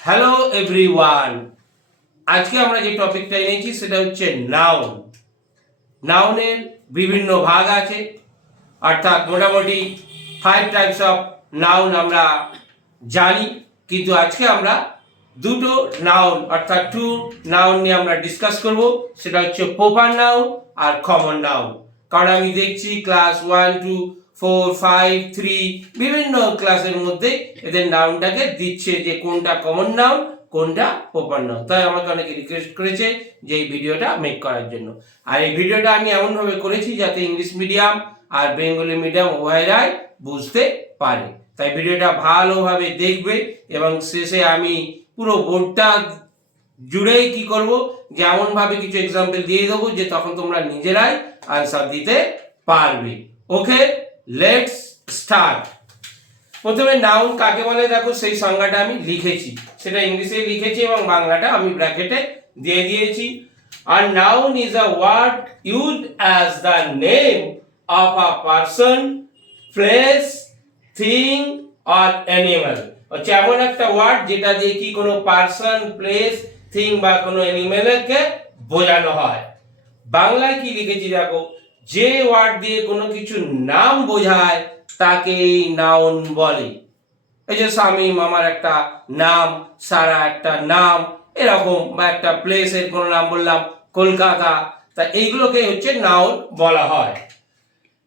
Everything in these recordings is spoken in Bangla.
হ্যালো এভরিওয়ান, আজকে আমরা যে টপিকটা এনেছি সেটা হচ্ছে নাউন। নাউনের বিভিন্ন ভাগ আছে, অর্থাৎ মোটামুটি 5 টাইপস অফ নাউন আমরা জানি, কিন্তু আজকে আমরা দুটো নাউন অর্থাৎ 2 নাউন নিয়ে আমরা ডিসকাস করব। সেটা হচ্ছে প্রপার নাউন আর কমন নাউন। কারণ আমি দেখছি ক্লাস 1, 2, 4, 5, 3 বিভিন্ন ক্লাসের মধ্যে এদের নাউনটাকে দিচ্ছে যে কোনটা কমন নাউন কোনটা প্রপার নাউন। তাই আমাকে অনেকে রিকোয়েস্ট করেছে যে এই ভিডিওটা মেক করার জন্য। আর এই ভিডিওটা আমি এমনভাবে করেছি যাতে ইংলিশ মিডিয়াম আর বেঙ্গলি মিডিয়াম উভয়রাই বুঝতে পারে। তাই ভিডিওটা ভালোভাবে দেখবে এবং শেষে আমি পুরো বোর্ডটা জুড়েই কি করব যে এমনভাবে কিছু এক্সাম্পল দিয়ে দেবো যে তখন তোমরা নিজেরাই আনসার দিতে পারবে। ওকে, লেটস স্টার্ট। প্রথমে নাউন কাকে বলে দেখো, সেই সংজ্ঞাটা আমি লিখেছি, সেটা ইংলিশে লিখেছি এবং বাংলাটা আমি ব্র্যাকেটে দিয়ে দিয়েছি। আর noun is a word used as the name of a person, place, thing or animal. হচ্ছে এমন একটা ওয়ার্ড যেটা দিয়ে কি কোনো পারসন, প্লেস, থিং বা কোনো অ্যানিমালকে বোঝানো হয়। বাংলায় কি লিখেছি দেখো, যে ওয়ার্ড দিয়ে কোনো কিছু নাম বোঝায় তাকে নাউন বলে। এই যে শামীম আমার একটা নাম, সারা একটা নাম, এরকম, বা একটা প্লেসের কোনো নাম বললাম কলকাতা, তা এইগুলোকে হচ্ছে নাউন বলা হয়।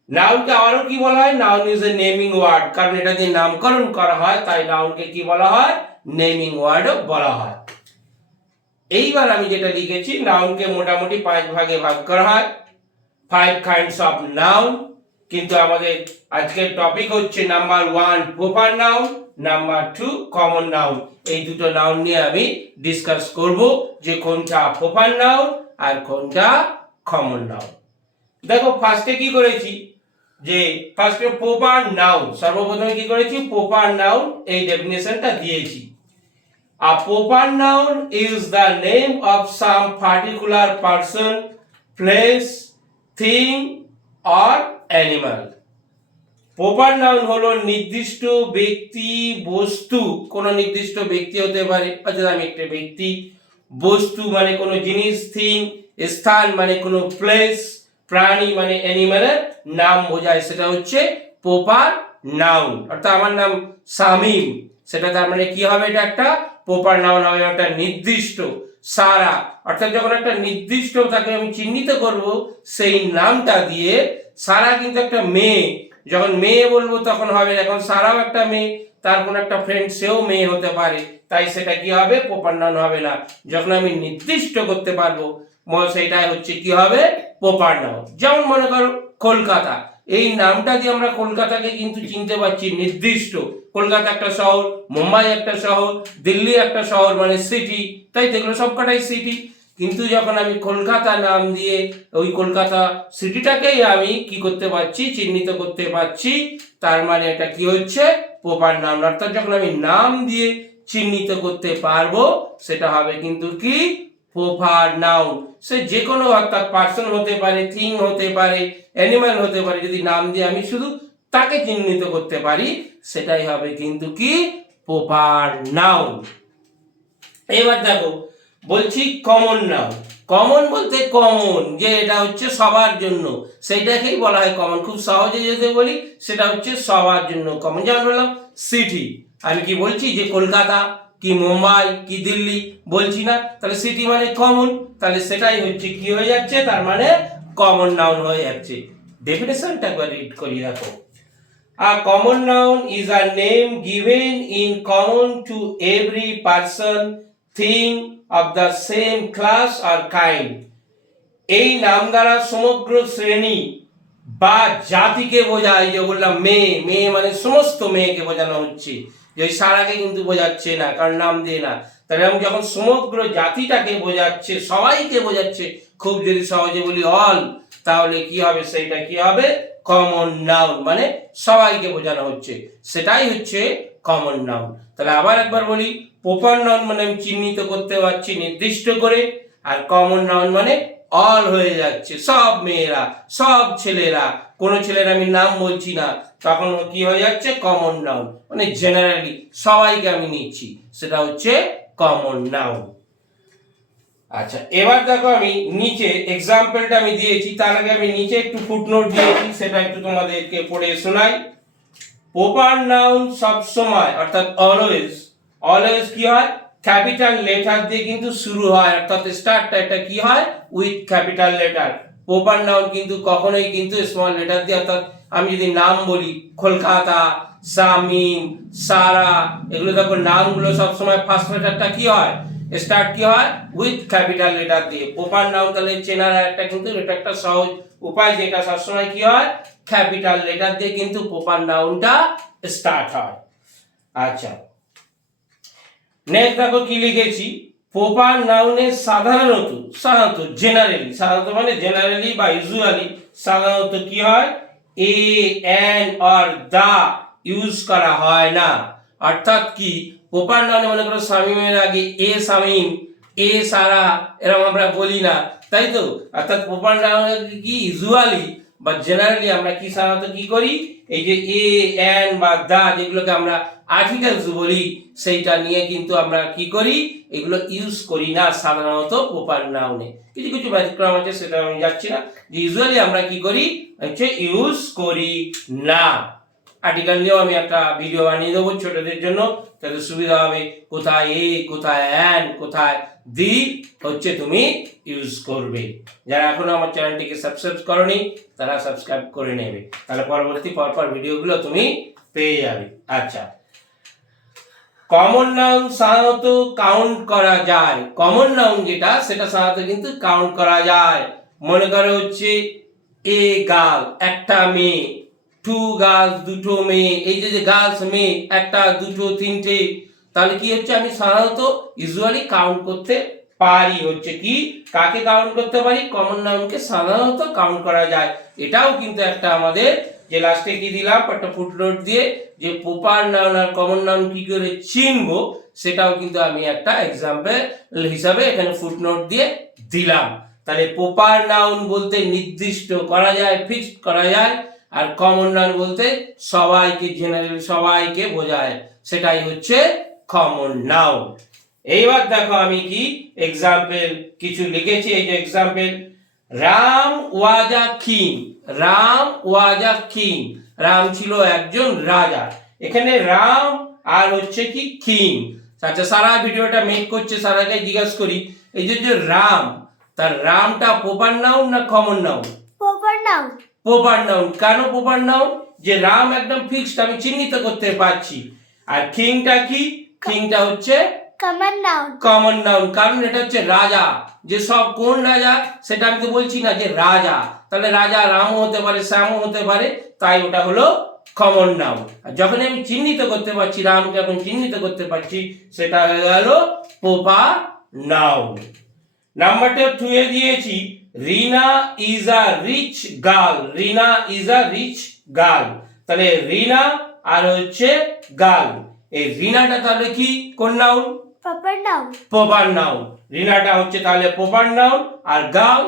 নাউনকে আবারও কি বলা হয়, noun is a naming word, কারণ এটা দিয়ে নামকরণ করা হয় তাই নাউনকে কি বলা হয়, নেমিং ওয়ার্ডও বলা হয়। এইবার আমি যেটা লিখেছি, নাউনকে মোটামুটি 5 ভাগে ভাগ করা হয়, 5 কাইন্ডস অফ নাউন। কিন্তু আমাদের আজকের টপিক হচ্ছে number 1 proper noun, number 2 common noun. এই দুটো নাউন নিয়ে আমি ডিসকাস করব যে কোনটা প্রপার নাউন আর কোনটা কমন নাউন। দেখো ফার্স্টে কি করেছি, যে ফার্স্টে প্রপার নাউন, সর্বপ্রথমে কি করেছি, প্রপার নাউন এই ডেফিনেশনটা দিয়েছি। A proper noun is the name of some particular person, place, thing or animal. Proper noun হলো নির্দিষ্ট ব্যক্তি, বস্তু, কোনো নির্দিষ্ট ব্যক্তি হতে পারে, অর্থাৎ আমি একটা ব্যক্তি, বস্তু মানে কোনো জিনিস, থিং স্থান মানে কোনো প্লেস, প্রাণী মানে অ্যানিমালের নাম বোঝায়, সেটা হচ্ছে প্রপার নাউন। অর্থাৎ আমার নাম শামীম, সেটা তার মানে কি হবে, এটা একটা প্রপার নাউন হবে, একটা নির্দিষ্ট। সারা, অর্থাৎ যখন একটা নির্দিষ্ট তাকে আমি চিহ্নিত করব সেই নামটা দিয়ে, সারা কিন্তু একটা মেয়ে, যখন মেয়ে বলবো তখন হবে, এখন সারাও একটা মেয়ে, তার কোনো একটা ফ্রেন্ড সেও মেয়ে হতে পারে, তাই সেটা কি হবে, প্রপার নাউন হবে না। যখন আমি নির্দিষ্ট করতে পারবো সেটাই হচ্ছে কি হবে, প্রপার নাউন। যেমন মনে করো কলকাতা, এই নামটা দিয়ে আমরা কলকাতাকে কিন্তু চিনতে পারছি, নির্দিষ্ট। কলকাতা একটা শহর, মুম্বাই একটা শহর, দিল্লি একটা শহর মানে সিটি, তাই তো এগুলো সবকটাই সিটি। কিন্তু যখন আমি কলকাতা নাম দিয়ে ওই কলকাতা সিটিটাকেই আমি কি করতে পারছি, চিহ্নিত করতে পারছি, তার মানে এটা কি হচ্ছে, প্রপার নাউন। অর্থাৎ যখন আমি নাম দিয়ে চিহ্নিত করতে পারবো সেটা হবে কিন্তু কি, প্রপার নাউন। সে যে কোনো, অর্থাৎ পার্সন হতে পারে, থিং হতে পারে, অ্যানিমাল হতে পারে, যদি নাম দিয়ে আমি শুধু তাকে চিহ্নিত করতে পারি সেটাই হবে কিন্তু কি, প্রপার নাউন। এবার দেখো বলছি কমন নাউন। কমন বলতে কমন, যে এটা হচ্ছে সবার জন্য, সেইটাকেই বলা হয় কমন। খুব সহজে যদি বলি সেটা হচ্ছে সবার জন্য কমন। যেমন বললাম সিটি, আমি কি বলছি যে কলকাতা কি মুম্বাই কি দিল্লি, বলছি না, তাহলে সিটি মানে কমন, তাহলে সেটাই হচ্ছে কি হয়ে যাচ্ছে, তার মানে কমন নাউন হয়ে যাচ্ছে। ডেফিনেশনটা একবার রিড করি দেখো। A common noun is a name given in common to every person, thing of the same class or kind. এই নাম দ্বারা সমগ্র শ্রেণী বা জাতিকে বোঝায়। যে বললাম মেয়ে, মেয়ে মানে সমস্ত মেয়েকে বোঝানো হচ্ছে, যে সারাকে কিন্তু বোঝাচ্ছে না, কারণ নাম দিয়ে না। তাহলে আমি যখন সমগ্র জাতিটাকে বোঝাচ্ছে, সবাইকে বোঝাচ্ছে, খুব যদি সহজে বলি অল, তাহলে কি হবে, সেইটা কি হবে, কমন নাউন, মানে সবাইকে বোঝানো হচ্ছে, সেটাই হচ্ছে কমন নাউন। তাহলে আবার একবার বলি, প্রপার নাউন মানে আমি চিহ্নিত করতে পারছি নির্দিষ্ট করে, আর কমন নাউন মানে অল হয়ে যাচ্ছে, সব মেয়েরা, সব ছেলেরা, কোনো ছেলের আমি নাম বলছি না, তখন কি হয়ে যাচ্ছে, কমন নাউন, মানে জেনারেলি সবাইকে আমি নিচ্ছি, সেটা হচ্ছে কমন নাউন। আচ্ছা, এবার দেখো আমি নিচে এক্সাম্পলটা আমি দিয়েছি, তার আগে আমি নিচে একটু ফুটনোট দিয়েছি, সেটা একটু তোমাদেরকে পড়ে শোনাই। প্রপার নাউন সব সময় অর্থাৎ অলওয়েজ, অলওয়েজ কি হয়, ক্যাপিটাল লেটার দিয়ে কিন্তু শুরু হয়, অর্থাৎ স্টার্টটা এটা কি হয়, with capital letter. Proper noun কিন্তু কখনোই কিন্তু স্মল লেটার দিয়ে, অর্থাৎ আমি যদি নাম বলি কলকাতা, শামিম, সারা, এগুলো দেখো নামগুলো সবসময় ফার্স্ট লেটারটা কি হয়, স্টার্ট কি হয়, উইথ ক্যাপিটাল লেটার দিয়ে। প্রপার নাউন তাহলে চেনার একটা কিন্তু এটা একটা সহজ উপায়, যেটা সবসময় কি হয়, ক্যাপিটাল লেটার দিয়ে কিন্তু প্রপার নাউনটা স্টার্ট হয়। আচ্ছা, নেক্সট দেখো কি লিখেছি, প্রপার নাউনের সাধারণত, জেনারেলি, সাধারণত মানে জেনারেলি বা ইউজুয়ালি, সাধারণত কি হয়, এ, এন অর দা ইউজ করা হয় না। অর্থাৎ কি, প্রপার নাউনে মনে করো শামিমের আগে এ শামিম, এ সারা, এরকম আমরা বলি না, তাই তো। অর্থাৎ প্রপার নাউনে কি ইউজুয়ালি বা জেনারেলি আমরা কি সাধারণত কি করি, এই যে এ, এন বা দা যেগুলোকে আমরা আর্টিকেলস বলি, সেইটা নিয়ে কিন্তু আমরা কি করি, এগুলো ইউজ করি না সাধারণত প্রপার নাউনে। কিছু কিছু ব্যতিক্রম আছে, সেটা আমি যাচ্ছি না, যে ইউজুয়ালি আমরা কি করি হচ্ছে ইউজ করি না। আর্টিকেল নিয়েও আমি একটা ভিডিও বানিয়ে দেবো ছোটদের জন্য, তাদের সুবিধা হবে, কোথায় এ, কোথায় অ্যান, কোথায় দি হচ্ছে তুমি ইউজ করবে। যারা এখনো আমার চ্যানেলটিকে সাবস্ক্রাইব করনি তারা সাবস্ক্রাইব করে নেবে, তাহলে পরবর্তী পরপর ভিডিওগুলো তুমি পেয়ে যাবে। আচ্ছা, কমন নাউন সাধারণত কাউন্ট করা যায়, কমন নাউন যেটা সেটা সাধারণত কিন্তু কাউন্ট করা যায়। মনে করো হচ্ছে এ গার্ল, একটা মেয়ে, টু গার্লস, দুটো মেয়ে, এই যে গার্লস মেয়ে, একটা, দুটো, তিনটে, তাহলে কি হচ্ছে, আমি সাধারণত ইউজুয়ালি কাউন্ট করতে পারি, হচ্ছে কি, কাকে কাউন্ট করতে পারি, কমন নাউনকে সাধারণত কাউন্ট করা যায়। এটাও কিন্তু একটা আমাদের, যে লাস্টে কি দিলাম একটা ফুটনোট দিয়ে, যে প্রপার নাউন আর কমন নাউন কি করে চিনবো, সেটাও কিন্তু আমি একটা এক্সাম্পল হিসাবে এখানে ফুটনোট দিয়ে দিলাম। তাহলে প্রপার নাউন বলতে নির্দিষ্ট করা যায়, ফিক্সড করা যায়, আর কমন নাউন বলতে সবাইকে, জেনারেল সবাইকে বোঝায়, সেটাই হচ্ছে কমন নাউন। এইবার দেখো আমি কি এক্সাম্পল কিছু লিখেছি, এই যে example, Ram was a king, Ram was a king, Ram ছিল একজন রাজা। এখানে রাম আর হচ্ছে কি কিং। আচ্ছা, সারা ভিডিওটা মেক করছে, সারাকে জিজ্ঞাসা করি, এই যে রাম, তার রামটা প্রপার নাউন না common noun? Proper noun. Proper noun. কেন প্রপার নাউন? যে রাম একদম ফিক্সড, আমি চিহ্নিত করতে পারছি। আর কিংটা কি, কিংটা হচ্ছে কমন নাউন। কমন নাউন, কারণ এটা হচ্ছে রাজা, যে সব কোন রাজা সেটা আমি তো বলছি না, যে রাজা, তাহলে রাজা রামও হতে পারে, শ্যামও হতে পারে, তাই ওটা হলো কমন নাউন। আর যখন আমি চিহ্নিত করতে পারছি, রামকে এখন চিহ্নিত করতে পারছি, সেটা হয়ে গেল প্রপার নাউন। নাম্বারটা 2 এ দিয়েছি, Rina is a rich girl, Rina is a rich girl, তাহলে রিনা আর হচ্ছে গার্ল, এই রিনাটা তাহলে কি, কোন noun? Proper noun. Proper noun. রিনাটা হচ্ছে তাহলে প্রপার নাউন, আর গার্ল,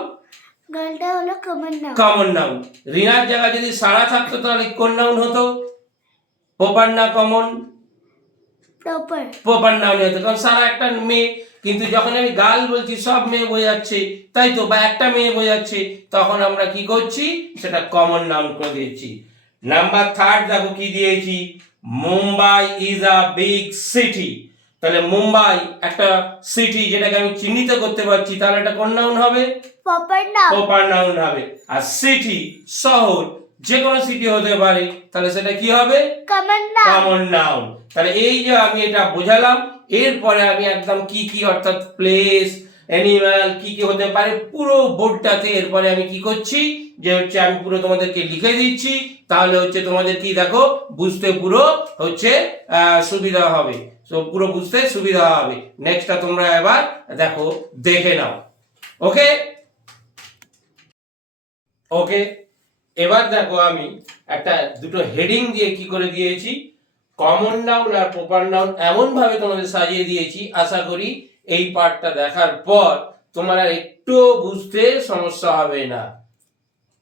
গার্লটা হলো কমন নাউন। Common noun. রিনার জায়গায় যদি সারা থাকতো তাহলে কোন নাউন হতো, প্রপার না কমন? প্রপার। প্রপার নাউন হতো, কারণ সারা একটা মেয়ে, কিন্তু যখন আমি গার্ল বলছি সব মেয়ে বোঝাচ্ছে, তাই তো, বা একটা মেয়ে বোঝাচ্ছে, তখন আমরা কি করছি, সেটা কমন নাউন করে দিয়েছি। নাম্বার 3 দেখো কি দিয়েছি, Mumbai is a big city, তাহলে মুম্বাই একটা সিটি, যেটাকে আমি চিহ্নিত করতে পারছি, তাহলে এটা কোন নাউন হবে? Proper noun. প্রপার নাউন হবে। আর সিটি শহর, যে কোনো সিটি হতে পারে, তাহলে সেটা কি হবে? Common noun. Common noun. তাহলে এই যে আমি এটা বোঝালাম, এরপরে আমি একদম কি কি, অর্থাৎ প্লেস, অ্যানিমাল, কি কি হতে পারে পুরো বোর্ডটাতে, এরপরে আমি কি করছি, যে হচ্ছে আমি পুরো তোমাদেরকে লিখে দিচ্ছি, তাহলে হচ্ছে তোমাদের কি দেখো বুঝতে পুরো হচ্ছে সুবিধা হবে, তো পুরো বুঝতে সুবিধা হবে। নেক্সটটা তোমরা এবার দেখো, দেখে নাও। ওকে ওকে, এবার দেখো আমি একটা দুটো হেডিং দিয়ে কি করে দিয়েছি, কমন নাউন আর প্রপার নাউন এমন ভাবে তোমাদের সাজিয়ে দিয়েছি, আশা করি এই পার্টটা দেখার পর তোমার আর একটু বুঝতে সমস্যা হবে না।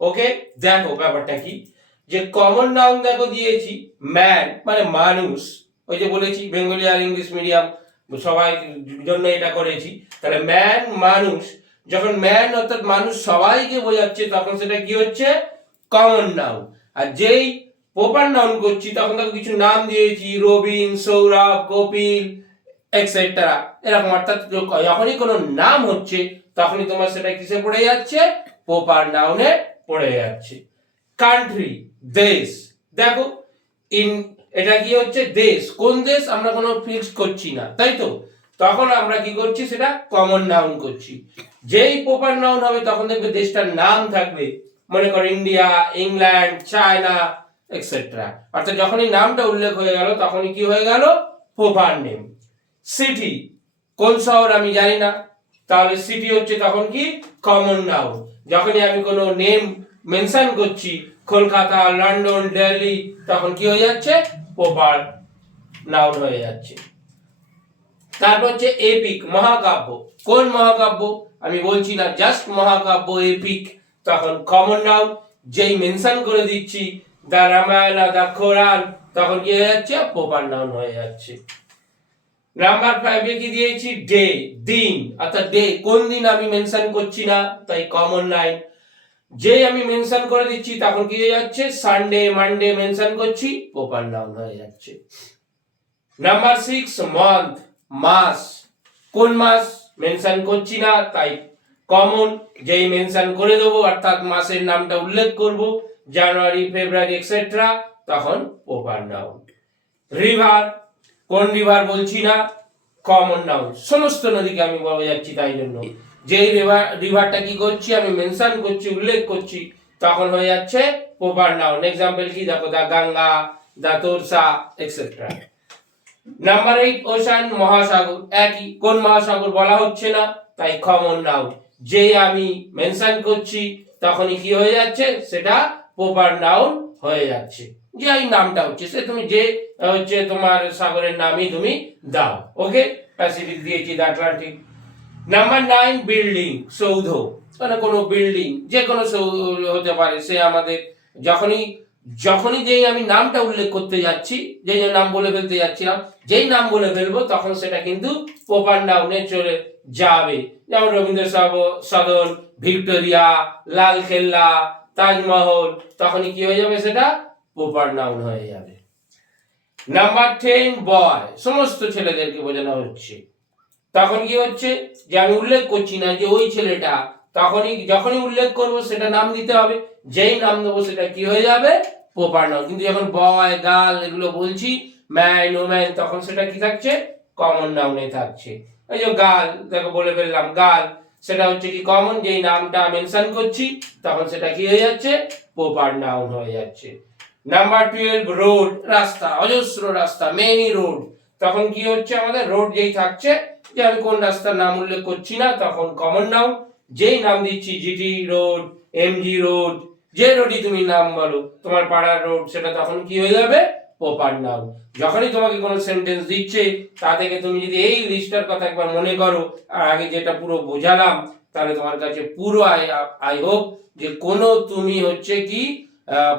ওকে, দেখো ব্যাপারটা কি, যে কমন নাউন দেখো দিয়েছি ম্যান, মানে মানুষ, ওই যে বলেছি বেঙ্গলি আর ইংলিশ মিডিয়াম সবাই জন্য এটা করেছি। তাহলে ম্যান মানুষ, যখন ম্যান অর্থাৎ মানুষ সবাইকে বোঝাচ্ছে তখন সেটা কি হচ্ছে কমন নাউন। আর যেই প্রপার নাউন করছি তখন তাকে কিছু নাম দিয়েছি, রবিন, সৌরভ, কপিল এক্সেট্রা, এরকম। অর্থাৎ যখনই কোনো নাম হচ্ছে তখনই তোমার সেটা কিসে পড়ে যাচ্ছে, প্রপার নাউনে পড়ে যাচ্ছে। কান্ট্রি দেশ, দেখো ইন এটা কি হচ্ছে দেশ, কোন দেশ আমরা কোনো ফিক্স করছি না, তাই তো, তখন আমরা কি করছি সেটা কমন নাউন করছি। যেই প্রপার নাউন হবে তখন দেখবে দেশটার নাম থাকবে, মনে করো ইন্ডিয়া, ইংল্যান্ড, চায়না এক্সেট্রা। অর্থাৎ যখনই নামটা উল্লেখ হয়ে গেল তখনই কি হয়ে গেল প্রপার নেম। সিটি, কোন শহর আমি জানি না, তাহলে সিটি হচ্ছে তখন কি কমন নাউন। যখনই আমি কোনো নেম মেনশন করছি, কলকাতা, লন্ডন, দিল্লি, তখন কি হয়ে যাচ্ছে প্রপার নাউন হয়ে যাচ্ছে। তারপর হচ্ছে এপিক, মহাকাব্য, কোন মহাকাব্য আমি বলছি না, জাস্ট মহাকাব্য এপিক, তখন কমন নাউন। যেই মেনশন করে দিচ্ছি দা রামায়ণ, দা কোরআন, তখন কি হয়ে যাচ্ছে প্রপার নাউন হয়ে যাচ্ছে। নাম্বার 5 এ কি দিয়েছি ডে, দিন, অর্থাৎ ডে কোন দিন আমি মেনশন করছি না, তাই কমন নাউন। যে আমি মেনশন করে দিচ্ছি তখন কি হয়ে যাচ্ছে সানডে, মানডে মেনশন করছি, প্রপার নাউন হয়ে যাচ্ছে। নাম্বার 6 মান্থ, মাস, কোন মাস মেনশন করছি না, তাই কমন। যেই মেনশন করে দেবো অর্থাৎ মাসের নামটা উল্লেখ করব, জানুয়ারি, ফেব্রুয়ারি এক্সেট্রা, তখন প্রপার নাউন। রিভার, কোন রিভার বলছি না, কমন নাউন। সমস্ত নদীকে আমি বোঝাচ্ছি, তাই জন্য যেই রিভারটা কি করছি আমি মেনশন করছি, উল্লেখ করছি, তখন হয়ে যাচ্ছে প্রপার নাউন। এক্সাম্পল কি দেখো, দা গঙ্গা, দা তোরসা এক্সেট্রা। নাম্বার 8 ওশান, মহাসাগর, একই, কোন মহাসাগর বলা হচ্ছে না, তাই কমন নাউন। যেই আমি মেনশন করছি তখনই কি হয়ে যাচ্ছে সেটা প্রপার নাউন হয়ে যাচ্ছে। যে এই নামটা হচ্ছে সে তুমি যে হচ্ছে তোমার সাগরের নামই তুমি দাও। ওকে, প্যাসিফিক দিয়েছি, দা আটলান্টিক। নাম্বার 9 বিল্ডিং, সৌধ, মানে কোনো বিল্ডিং যে কোনো হতে পারে, সে আমাদের যখনই যেই আমি নামটা উল্লেখ করতে যাচ্ছি, যেই নাম বলে ফেলতে যাচ্ছিলাম, যেই নাম বলে ফেলবো তখন সেটা কিন্তু প্রপার নাউনে চলে যাবে। যেমন রবীন্দ্র সদন, ভিক্টোরিয়া, লালকেল্লা, তাজমহল, তখনই কি হয়ে যাবে সেটা প্রপার নাউন হয়ে যাবে। নাম্বার 10 বয়, সমস্ত ছেলেদেরকে বোঝানো হচ্ছে, তখন কি হচ্ছে যে আমি উল্লেখ করছি না যে ওই ছেলেটা, যখনই উল্লেখ করব সেটা নাম দিতে হবে, যেই নাম দেবো সেটা কি হয়ে যাবে প্রপার নাউন। কিন্তু যখন বয়, গার্ল এগুলো বলছি, ম্যান, ওম্যান, তখন সেটা কি থাকছে কমন নাউনে থাকছে। এই যে গার্ল, দেখো বলে ফেললাম গার্ল, সেটা হচ্ছে কি কমন, যেই নামটা মেনশন করছি তখন সেটা কি হয়ে যাচ্ছে প্রপার নাউন হয়ে যাচ্ছে। নাম্বার 12 রোড, রাস্তা, অজস্র রাস্তা, মেনি রোড, তখন কি হচ্ছে আমাদের রোড যেই থাকছে, যে আমি কোন রাস্তার নাম উল্লেখ করছি না তখন কমন নাউন। যেই নাম দিচ্ছি জিটি রোড, এমজি রোড, যে রোডই তুমি নাম বলো, তোমার পাড়ার রোড, সেটা তখন কি হয়ে যাবে প্রপার নাউন। যখনই তোমাকে কোনো সেন্টেন্স দিচ্ছে তা থেকে তুমি যদি এই লিস্টটার কথা একবার মনে করো আর আগে যেটা পুরো বোঝালাম, তাহলে তোমার কাছে পুরো আই হোপ যে কোনো তুমি হচ্ছে কি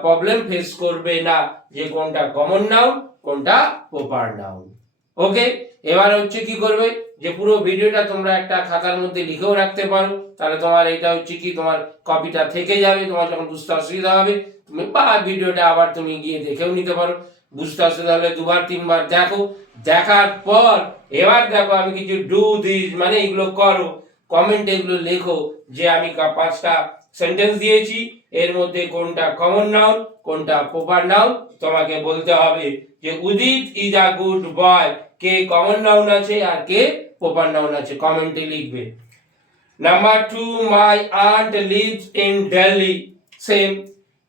প্রবলেম ফেস করবে না যে কোনটা কমন নাউন কোনটা প্রপার নাউন। ওকে, এবার হচ্ছে কি করবে যে পুরো ভিডিওটা তোমরা একটা খাতার মধ্যে লিখেও রাখতে পারো, তাহলে তোমার এটা হচ্ছে কি তোমার কপিটা থেকে যাবে, তোমার যখন বুঝতে অসুবিধা হবে তুমি বা ভিডিওটা আবার তুমি গিয়ে দেখেও নিতে পারো। বুঝতে অসুবিধা হলে 2বার 3বার দেখো, দেখার পর এবার দেখো আমি কিছু ডু দিস মানে এগুলো করো, কমেন্টে এগুলো লেখো যে আমি 5টা সেন্টেন্স দিয়েছি, এর মধ্যে কোনটা কমন নাউন কোনটা প্রপার নাউন তোমাকে বলতে হবে। যে Udit is a good boy, কে কমন নাউন আছে আর কে প্রপার নাউন আছে, কমেন্টে লিখবে। Number 2 my aunt lives in Delhi, same.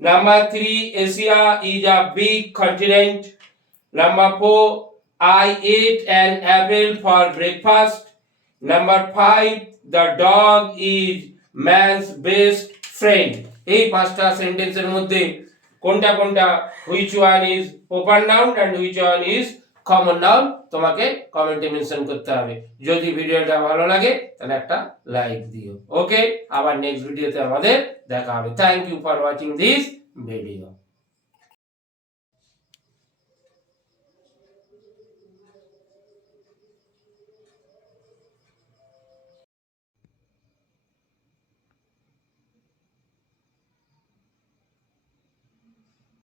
Number 3 Asia is a big continent. Number 4 I ate an apple for breakfast. Number 5 the dog is man's best friend. এই 5টা সেন্টেন্সের মধ্যে কোনটা কোনটা which one is proper noun and which one is common noun তোমাকে কমেন্টে মেনশন করতে হবে। যদি ভিডিওটা ভালো লাগে তাহলে একটা লাইক দিও। ওকে, আবার নেক্সট ভিডিওতে আমাদের দেখা হবে। Thank you for watching this video.